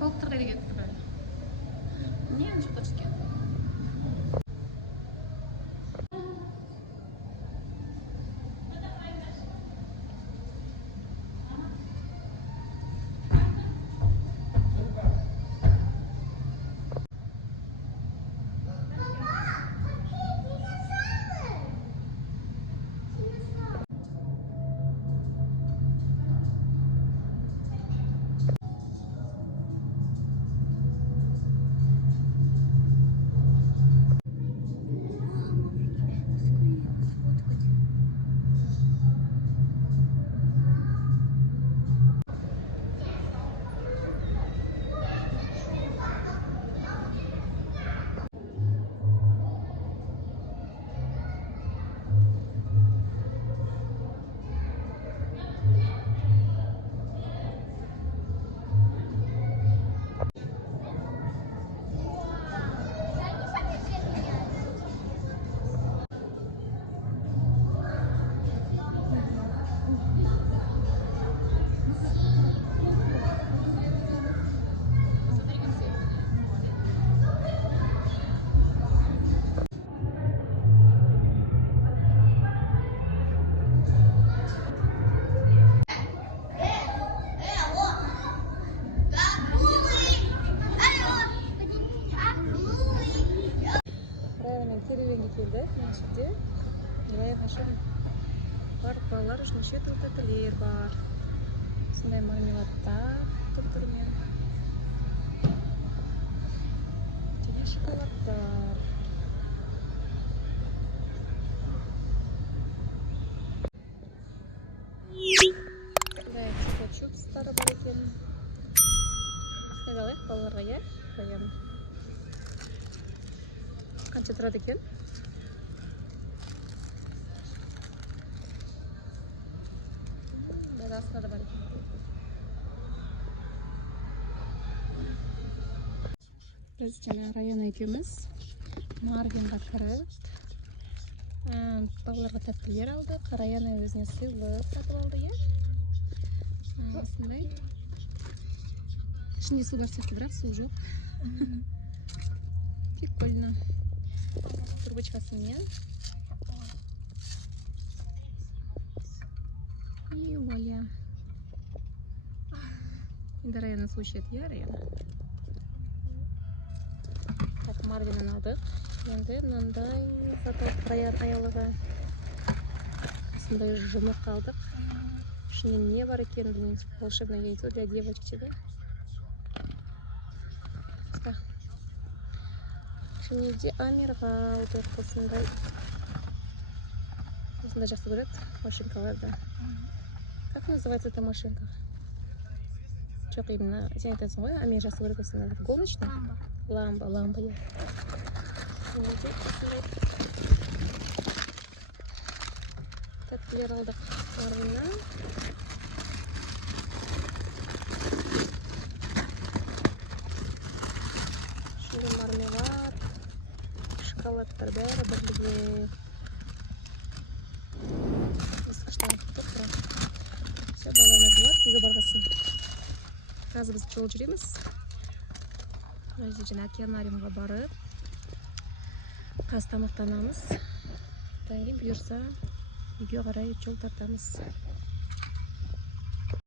Балықтар қайда кетті бәрі? Не ана жақта түскен? Керуенге келді, мына жерде жайғашым бар, балалар үшін неше түрлі тәттілер бар. Осындай мармеладтар түр-түрімен және шоколадтар. Осындай чупстары бар екен. Осындай алайық балаларға, иә? Баян. Қанша тұрады екен? Астында да бар екен. Біз жаңа Раяна екеуміз Марвинға кіріп, балаларға тәттілер алдық. Раяна өзіне сыйлық сатып алды, иә? Осындай. Ішінде су бар сияқты, бірақ су жоқ. Прикольно. Трубочкасымен. И вуаля. Енді Раяна су ішеді, иә, Раяна? Так, Марвиннан алдық. Енді мынандай сатып Раян аялыға. Осындай жұмыртқа алдық. Ішінде не бар екен, білмейміз. Волшебное яйцо для девочки, да? Және де Амирға алдық осындай. Осындай жақсы көреді машинкаларды. Как называется эта машинка? Жоқ, именно сен айтасың ғой, Амир жақсы көреді осындай. Гоночный? Ламба, иә. Тәттілер алдық Марвиннан. Шынды мармелад, шоколадтар бәрі бірліге. Ескіштен тұқтыра. Все, балаларына болады, үйге барғасын. Қазір біз жол жүреміз. Және океанариумға барып, қаз тамақтанамыз. Одан кейін бұйырса, үйге қарай жол тартамыз.